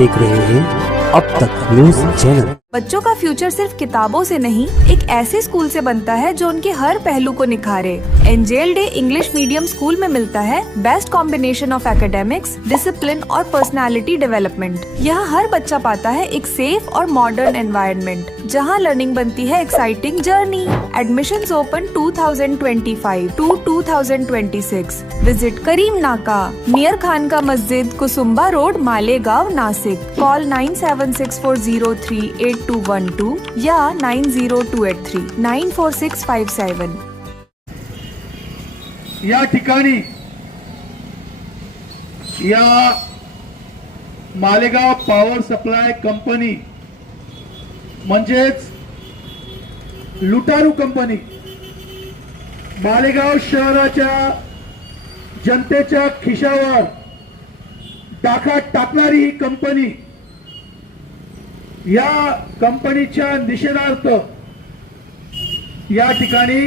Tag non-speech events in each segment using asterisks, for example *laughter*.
देख रहे हैं अब तक न्यूज चैनल। बच्चों का फ्यूचर सिर्फ़ किताबों से नहीं, एक ऐसे स्कूल से बनता है जो उनके हर पहलू को निखारे। Angel day English medium school में मिलता है best combination of academics discipline और पर्सनालिटी डेवलपमेंट यहाँ हर बच्चा पाता है एक सेफ़ और मॉडर्न एनवायरनमेंट जहाँ लर्निंग बनती है exciting journey admission open 2025 to 2026 visit Karim Naka near Khan का मस्जिद Kusumba road Malegaon Nashik call nine seven six four zero three eight two one two या nine zero two eight three nine four six five seven या ठिकाणी या Malegaon power supply company म्हणजेच लुटारू company Malegaon शहराच्या जनतेच्या खिशावर टाका टाकणारी ही कंपनी या कंपनीच्या निषेधार्थ या ठिकाणी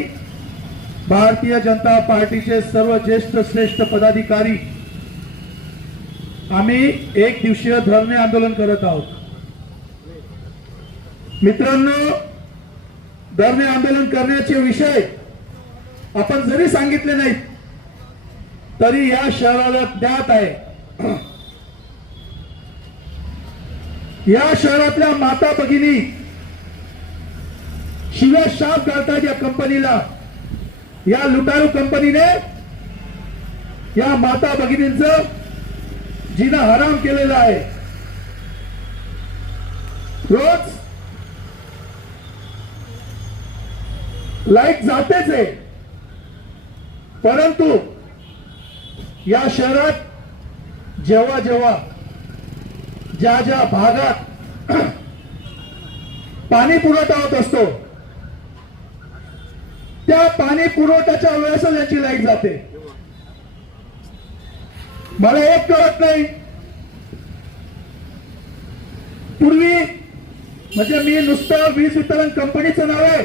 भारतीय जनता पार्टीचे सर्व ज्येष्ठ श्रेष्ठ पदाधिकारी आम्ही एक दिवसीय धरणे आंदोलन करत आहोत. मित्रांनो धरणे आंदोलन करण्याचे विषय आपण जरी सांगितले नाहीत तरी या शहराला ज्ञात आहे. या शहरातल्या माता भगिनी शिव्या शाप घालतात या कंपनीला. या लुटारू कंपनीने या माता भगिनींचं जिना हराम केलेलं आहे. रोज लाइट जातेच आहे. परंतु या शहरात जेव्हा जेव्हा ज्या ज्या भागात पाणी पुरवठा होत असतो त्या पाणी पुरवठ्याच्या वेळेस यांची लाइट जाते. मला एक कळत नाही. पूर्वी म्हणजे मी नुसतं वीज वितरण कंपनीचं नाव आहे.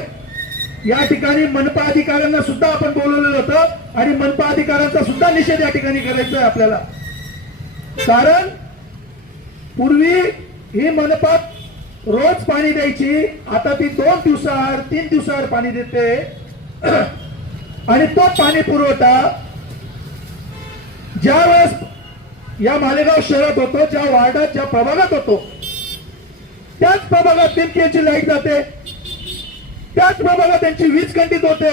या ठिकाणी मनपा अधिकाऱ्यांना सुद्धा आपण बोलवलेलं होतं आणि मनपा अधिकाऱ्यांचा सुद्धा निषेध या ठिकाणी करायचा आहे आपल्याला. कारण पूर्वी ही मनपात रोज पाणी द्यायची आता ती दोन दिवसाआड तीन दिवसाआड पाणी देते. *clears throat* आणि तो पाणी पुरवठा ज्या वेळेस या मालेगाव शहरात होतो ज्या वार्डात ज्या प्रभागात होतो त्याच प्रभागात नेमकी लाइट जाते. त्याच प्रभागात त्यांची वीज खंडित होते.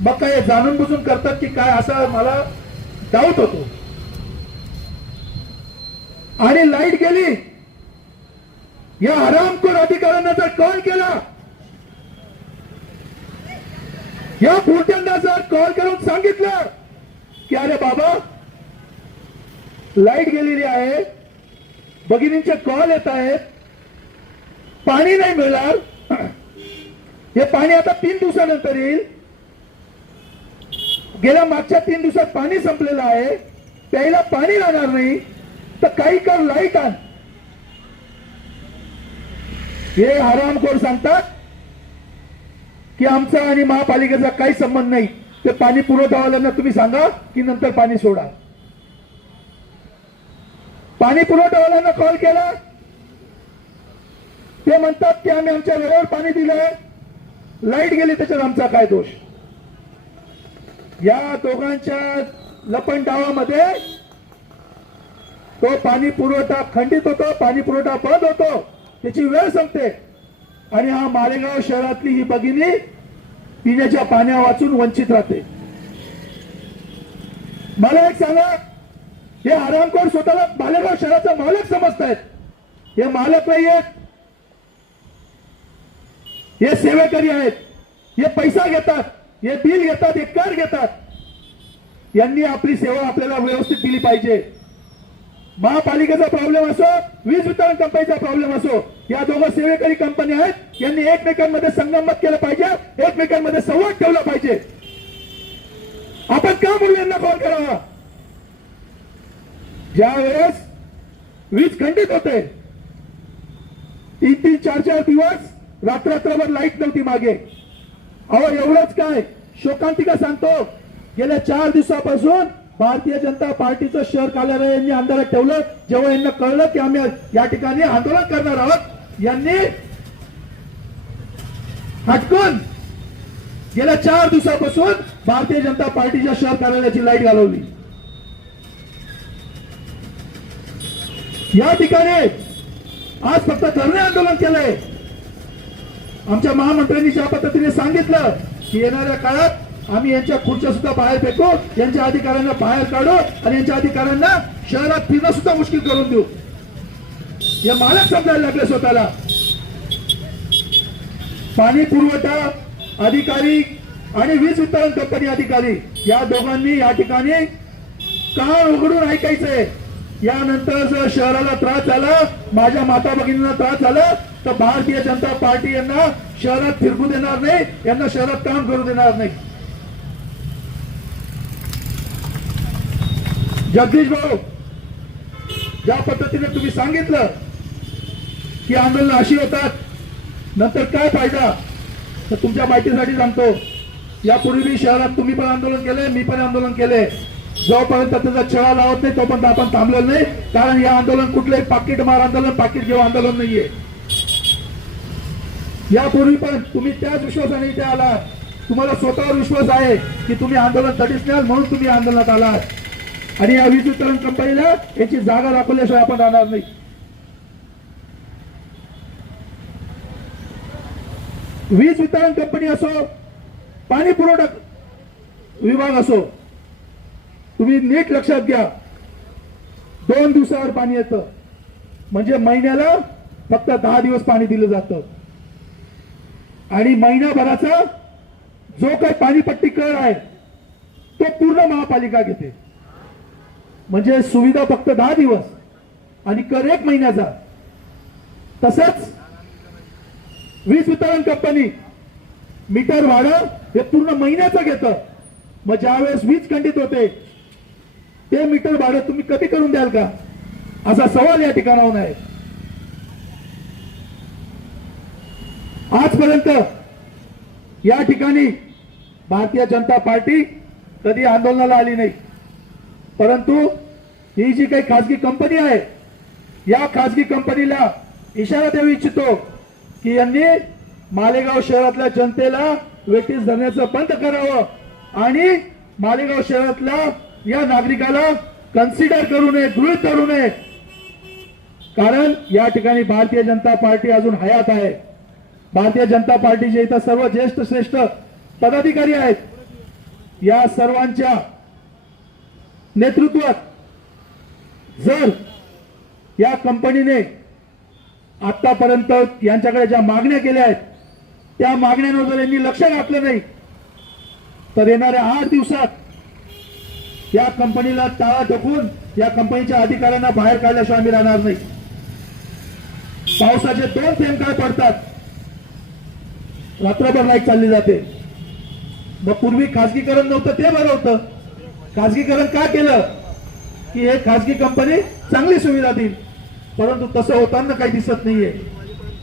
मग काय हे जाणून बुजून करतात की काय असा मला डाऊट होतो. आणि लाइट गेली. या हरामखोर अधिकाऱ्यांना जर कॉल केला या भूत्यांना जर कॉल करून सांगितलं की अरे बाबा लाइट गेलेली आहे भगिनींचे कॉल येत आहेत पाणी नाही मिळणार हे पाणी आता तीन दिवसानंतर येईल. गेल्या मागच्या तीन दिवसात पाणी संपलेलं आहे प्यायला पाणी राहणार नाही. तर काही कर लाइट आण. हे हरामखोर सांगतात की आमचा आणि महापालिकेचा काही संबंध नाही. ते पाणी पुरवठावाल्यांना तुम्ही सांगा की नंतर पाणी सोडा. पाणी पुरवठावाल्यांना कॉल केला. ते म्हणतात की आम्ही आमच्या वेळेवर पाणी दिलंय. लाइट गेली त्याच्यात आमचा काय दोष? या दोघांच्या लपण डावामध्ये तो पाणी पुरवठा खंडित होतो पाणी पुरवठा बंद होतो त्याची वेळ संपते. आणि हा मालेगाव शहरातली ही भगिनी पिण्याच्या पाण्या वाचून वंचित राहते. मला एक सांगा हे हरामखोर स्वतःला मालेगाव शहराचा मालक समजतायत. हे मालक नाही आहेत. हे सेवेकरी आहेत. हे पैसा घेतात हे बिल घेतात हे कर घेतात. यांनी आपली सेवा आपल्याला व्यवस्थित दिली पाहिजे. महापालिकेचा प्रॉब्लेम असो वीज वितरण कंपनीचा प्रॉब्लेम असो या दोघं सेवेकरी कंपनी आहेत यांनी एकमेकांमध्ये संगमत केलं पाहिजे एकमेकांमध्ये संवाद ठेवला पाहिजे. आपण का म्हणून यांना कॉल करावा? ज्या वेळेस वीज खंडित होते तीन तीन चार चार दिवस रात्रभर लाइट नव्हती मागे. अहो एवढंच काय? शोकांतिका सांगतो गेल्या चार दिवसापासून भारतीय जनता पार्टीचं शहर कार्यालय यांनी अंधारात ठेवलं. जेव्हा यांना कळलं की आम्ही या ठिकाणी आंदोलन करणार आहोत यांनी हटकून गेल्या चार दिवसापासून भारतीय जनता पार्टीच्या शहर कार्यालयाची लाइट घालवली. या ठिकाणी आज फक्त धरणे आंदोलन केलंय. आमच्या महामंत्र्यांनी ज्या पद्धतीने सांगितलं की येणाऱ्या काळात आम्ही यांच्या खुर्च्या सुद्धा बाहेर फेकू यांच्या अधिकाऱ्यांना बाहेर काढू आणि यांच्या अधिकाऱ्यांना शहरात फिरणं सुद्धा मुश्किल करून देऊ. हे मालक समजायला लागले स्वतःला. पाणी पुरवठा अधिकारी आणि वीज वितरण कंपनी अधिकारी या दोघांनी या ठिकाणी काळ उघडून ऐकायचंय यानंतर जर शहराला त्रास झाला माझ्या माता भगिनींना त्रास झाला तर भारतीय जनता पार्टी यांना शहरात फिरकू देणार नाही यांना शहरात काम करू देणार नाही. जगदीश भाऊ ज्या पद्धतीने तुम्ही सांगितलं की आंदोलन अशी होतात नंतर काय फायदा? तर तुमच्या माहितीसाठी सांगतो. यापूर्वी मी शहरात तुम्ही पण आंदोलन केले मी पण आंदोलन केले. जोपर्यंत त्याचा छळा लावत नाही तोपर्यंत आपण थांबलेलो नाही. कारण या आंदोलन कुठलंही पाकिट मार आंदोलन पाकिट घेऊ आंदोलन नाहीये. यापूर्वी पण तुम्ही त्याच विश्वासाने इथे आलात. तुम्हाला स्वतःवर विश्वास आहे की तुम्ही आंदोलन तटीच नाही म्हणून तुम्ही आंदोलनात आलात. आणि या वीज वितरण कंपनीला याची जागा दाखवल्याशिवाय आपण राहणार नाही. वीज वितरण कंपनी असो पाणी पुरवठा विभाग असो तुम्ही नीट लक्षात घ्या. दोन दिवसावर पाणी येतं. म्हणजे महिन्याला फक्त दहा दिवस पाणी दिलं जातं. आणि महिनाभराचा जो काही पाणीपट्टी कर आहे तो पूर्ण महापालिका घेते. म्हणजे सुविधा फक्त दहा दिवस आणि कर एक महिन्याचा. तसंच वीज वितरण कंपनी मीटर भाडं हे पूर्ण महिन्याचं घेतं. मग ज्यावेळेस वीज खंडित होते ते मीटर भाडं तुम्ही कधी करून द्याल का? असा सवाल या ठिकाणाहून आहे. आजपर्यंत या ठिकाणी भारतीय जनता पार्टी कधी आंदोलनाला आली नाही. परंतु ही जी काही खासगी कंपनी आहे या खासगी कंपनीला इशारा देऊ इच्छितो की यांनी मालेगाव शहरातल्या जनतेला वेटीस धरण्याचं बंद करावं आणि मालेगाव शहरातल्या या नागरिकाला कन्सिडर करू नये गृहित धरू नये. कारण या ठिकाणी भारतीय जनता पार्टी अजून हयात आहे. भारतीय जनता पार्टीचे इथं सर्व ज्येष्ठ श्रेष्ठ पदाधिकारी आहेत. या सर्वांच्या नेतृत्वात जर या कंपनीने आतापर्यंत यांच्याकडे ज्या मागण्या केल्या आहेत त्या मागण्यांवर जर यांनी लक्ष घातलं नाही तर येणाऱ्या आठ दिवसात या कंपनीला टाळा ठोकून या कंपनीच्या अधिकाऱ्यांना बाहेर काढल्याशिवाय आम्ही राहणार नाही. पावसाचे दोन थेंब काय पडतात रात्रभर लाइट चालली जाते. मग पूर्वी खासगीकरण नव्हतं ते बरं होतं. खासगीकरण का केलं? की हे खासगी कंपनी चांगली सुविधा देईल. परंतु तसं होताना काही दिसत नाहीये.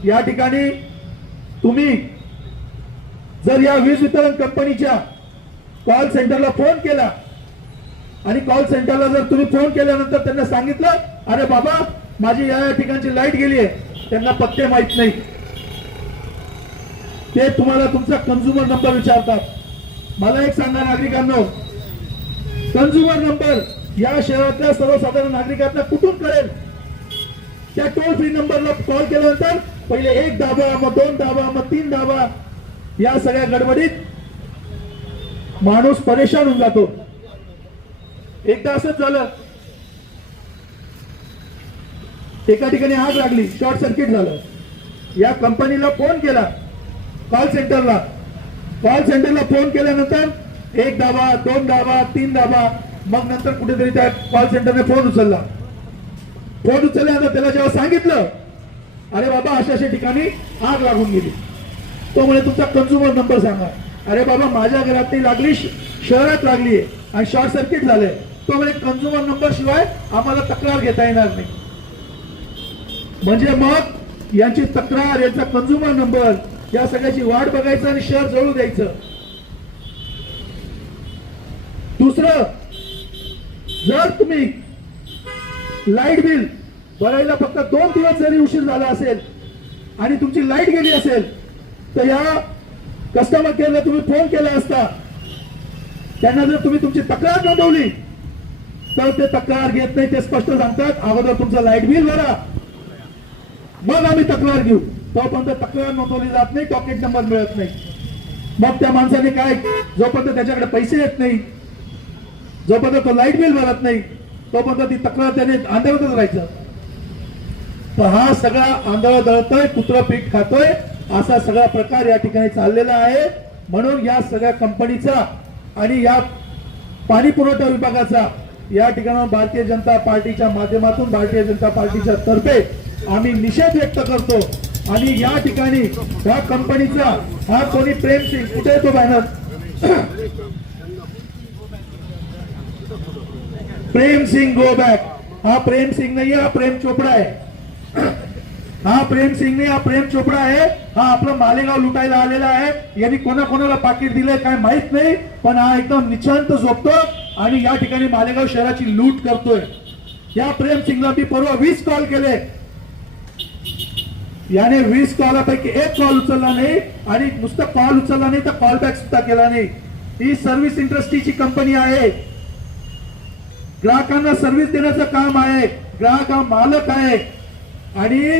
या ठिकाणी तुम्ही जर या वीज वितरण कंपनीच्या कॉल सेंटरला फोन केला आणि कॉल सेंटरला जर तुम्ही फोन केल्यानंतर त्यांना सांगितलं अरे बाबा माझी या या ठिकाणची लाइट गेली आहे त्यांना पत्ते माहीत नाही. ते तुम्हाला तुमचा कन्झ्युमर नंबर विचारतात. मला एक सांगा नागरिकांनो. Consumer number. या शहरातल्या सर्वसाधारण नागरिकांना कुठून कळेल? त्या टोल फ्री नंबरला कॉल केल्यानंतर पहिले एक दाबा मग दोन दाबा मग तीन दाबा. या सगळ्या गडबडीत माणूस परेशान होऊन जातो. एकदा असंच झालं. एका ठिकाणी आग लागली शॉर्ट सर्किट झालं. या कंपनीला फोन केला. कॉल सेंटरला कॉल सेंटरला फोन केल्यानंतर एक दाबा दोन दाबा तीन दाबा मग नंतर कुठेतरी त्या कॉल सेंटरने फोन उचलला. फोन उचलल्यानंतर त्याला जेव्हा सांगितलं अरे बाबा अशा अशा ठिकाणी आग लागून गेली. तो म्हणे तुमचा कन्झ्युमर नंबर सांगा. अरे बाबा माझ्या घरात ती लागली शहरात लागली आहे आणि शॉर्ट सर्किट झालंय. तो म्हणे कन्झ्युमर नंबर शिवाय आम्हाला तक्रार घेता येणार नाही. म्हणजे मग यांची तक्रार यांचा कन्झ्युमर नंबर या सगळ्याची वाट बघायचं आणि शहर जळू द्यायचं दुसरं जर तुम्ही लाइट बिल भरायला फक्त दोन दिवस जरी उशीर झाला असेल आणि तुमची लाइट गेली असेल तर या कस्टमर केअरला तुम्ही फोन केला असता त्यांना जर तुम्ही तुमची तक्रार नोंदवली तर ते तक्रार घेत नाही ते स्पष्ट सांगतात अगोदर तुमचं लाइट बिल भरा मग आम्ही तक्रार घेऊ. तोपर्यंत तक्रार नोंदवली जात नाही टॉकेट नंबर मिळत नाही. मग त्या माणसाने काय जोपर्यंत त्याच्याकडे पैसे येत नाही जोपर्यंत तो लाइट बिल भरत नाही तोपर्यंत ती तक्रार त्याने आंधळतच राहायचं. पण हा सगळा आंधळ दळतोय कुत्र पीक खातोय असा सगळा प्रकार या ठिकाणी चाललेला आहे. म्हणून या सगळ्या कंपनीचा आणि या पाणी पुरवठा विभागाचा या ठिकाणी भारतीय जनता पार्टीच्या माध्यमातून भारतीय जनता पार्टीच्या तर्फे आम्ही निषेध व्यक्त करतो. आणि या ठिकाणी या कंपनीचा हा कोणी प्रेम सिंग कुठे तो banner Prem Singh go back. हा प्रेम सिंग नाही हा प्रेम चोपडा आहे. हा प्रेम सिंग नाही हा प्रेम चोपडा आहे. हा आपलं मालेगाव लुटायला आलेला आहे. यांनी कोणा कोणाला पाकिट दिलंय काय माहीत नाही पण हा एकदम निशांत झोपतो आणि या ठिकाणी मालेगाव शहराची लूट करतोय. या प्रेम सिंगला मी परवा वीस कॉल केले. याने वीस कॉलापैकी एक कॉल उचलला नाही आणि नुसतं कॉल उचलला नाही तर कॉल बॅक सुद्धा केला नाही. ही सर्व्हिस इंडस्ट्रीची कंपनी आहे. ग्राहकांना सर्व्हिस देण्याचं काम आहे. ग्राहक हा मालक आहे. आणि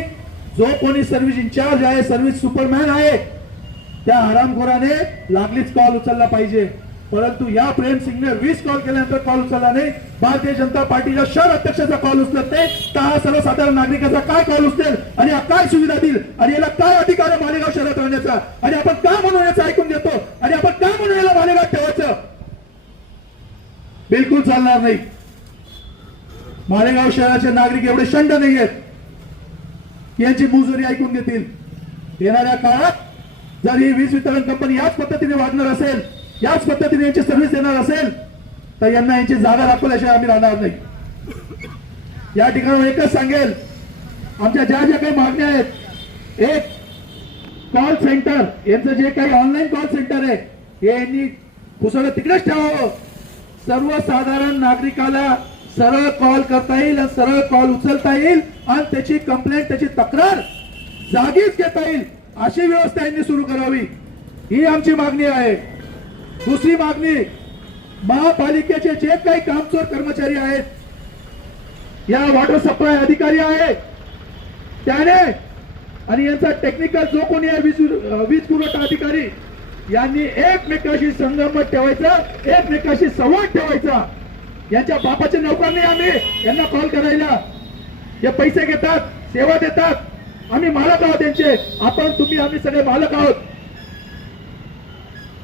जो कोणी सर्व्हिस इन्चार्ज आहे सर्व्हिस सुपरमॅन आहे त्या हरामखोराने लागलीच कॉल उचलला पाहिजे. परंतु या प्रेम सिंगने वीस कॉल केल्यानंतर कॉल उचलला नाही. भारतीय जनता पार्टीच्या शहर अध्यक्षाचा कॉल उचलत नाही. तर हा सर्वसाधारण नागरिकाचा काय कॉल उचलेल? आणि काय सुविधा देईल? आणि याला काय अधिकार आहे मालेगाव शहरात राहण्याचा? आणि आपण काय म्हणून याचं ऐकून देतो आणि आपण काय म्हणून याला मालेगाव ठेवायचं? बिलकुल चालणार नाही. मालेगाव शहराचे नागरिक एवढे शंड नाही आहेत यांची मुजुरी ऐकून घेतील येणाऱ्या काळात जर ही वीज वितरण कंपनी याच पद्धतीने वागणार असेल याच पद्धतीने यांची सर्व्हिस देणार असेल तर यांना यांची जागा दाखवल्याशिवाय आम्ही राहणार नाही. या ठिकाणी एकच सांगेल आमच्या ज्या ज्या काही मागण्या आहेत एक कॉल सेंटर यांचं जे काही ऑनलाईन कॉल सेंटर आहे हे यांनी पुसळं तिकडेच ठेवावं. सर्वसाधारण नागरिकाला सरळ कॉल करता येईल आणि सरळ कॉल उचलता येईल आणि त्याची कंप्लेंट त्याची तक्रार जागीच घेता येईल. अशी व्यवस्था यांनी सुरू करावी. ही आमची मागणी आहे. दुसरी मागणी महापालिकेचे जे काही कामचोर कर्मचारी आहेत या वॉटर सप्लाय अधिकारी आहेत त्याने आणि यांचा टेक्निकल जो कोणी आहे वीज वीज पुरवठा अधिकारी यांनी एकमेकाशी संगमत ठेवायचा एकमेकाशी संवाद ठेवायचा. यांच्या बापाच्या नौकर नाही आम्ही यांना कॉल करायला. हे पैसे घेतात सेवा देतात. आम्ही मालक आहोत त्यांचे आपण तुम्ही आम्ही सगळे मालक आहोत.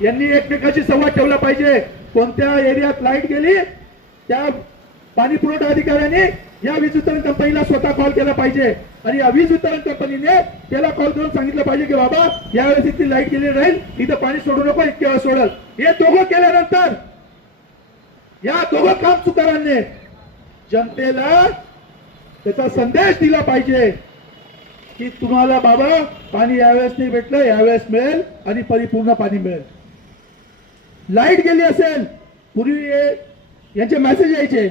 यांनी एकमेकाशी संवाद ठेवला पाहिजे. कोणत्या एरियात लाइट गेली त्या पाणी पुरवठा अधिकाऱ्याने या वीज वितरण कंपनीला स्वतः कॉल केला पाहिजे. आणि या वीज वितरण कंपनीने त्याला कॉल करून सांगितलं पाहिजे की बाबा यावेळेस इथली लाइट गेली राहील. इथं पाणी सोडू नको इतके वेळ सोडल. हे दोघं केल्यानंतर या दोघं काम चुकारांनी जनतेला त्याचा संदेश दिला पाहिजे की तुम्हाला बाबा पाणी यावेळेस नाही भेटलं यावेळेस मिळेल आणि परिपूर्ण पाणी मिळेल. लाइट गेली असेल पूर्वी यांचे मेसेज यायचे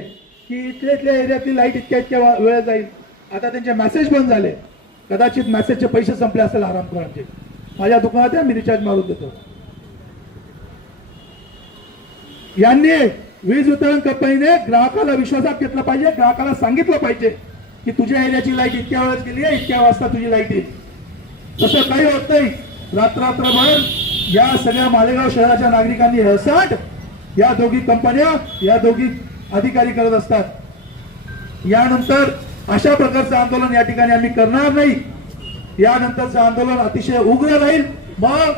की इथल्या इथल्या एरियातली लाइट इतक्या इतक्या वेळ जाईल. आता त्यांचे मेसेज बंद झाले. कदाचित मेसेजचे पैसे संपले असेल आरामकरांचे माझ्या दुकानात मी रिचार्ज मारून देतो. यांनी वीज वितरण कंपनीने ग्राहकाला विश्वासात घेतलं पाहिजे ग्राहकाला सांगितलं पाहिजे की तुझ्या एरियाची लाइट इतक्या वेळेस गेली आहे इतक्या वाजता तुझी लाइट येईल. तसं काही होत नाही. रात्ररात्रभर या सगळ्या मालेगाव शहराच्या नागरिकांनी हसाट या दोघी कंपन्या या दोघी अधिकारी करत असतात. यानंतर अशा प्रकारचं आंदोलन या ठिकाणी आम्ही करणार नाही. यानंतरचं आंदोलन अतिशय उग्र राहील. मग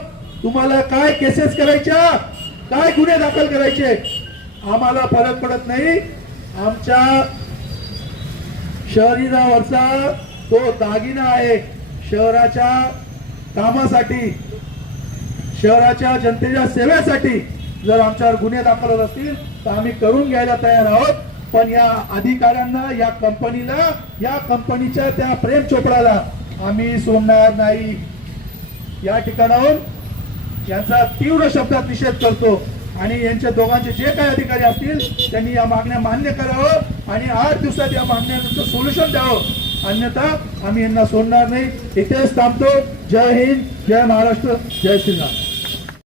तुम्हाला काय केसेस करायच्या? काय गुन्हे दाखल करायचे? आम्हाला फरक पडत नाही. आमच्या शहरीरावरचा तो दागिना आहे शहराच्या कामासाठी शहराच्या जनतेच्या सेवेसाठी. जर आमच्यावर गुन्हे दाखल होत असतील तर आम्ही करून घ्यायला तयार आहोत. पण या अधिकाऱ्यांना या कंपनीला या कंपनीच्या त्या प्रेम चोपडाला आम्ही सोडणार नाही. या ठिकाणाहून यांचा तीव्र शब्दात निषेध करतो. आणि यांच्या दोघांचे जे काही अधिकारी असतील त्यांनी या मागण्या मान्य करावं आणि आठ दिवसात या मागण्यांचं सोल्युशन द्यावं. अन्यथा आम्ही यांना सोडणार नाही. इथेच थांबतो. जय हिंद जय महाराष्ट्र जय श्रीराम.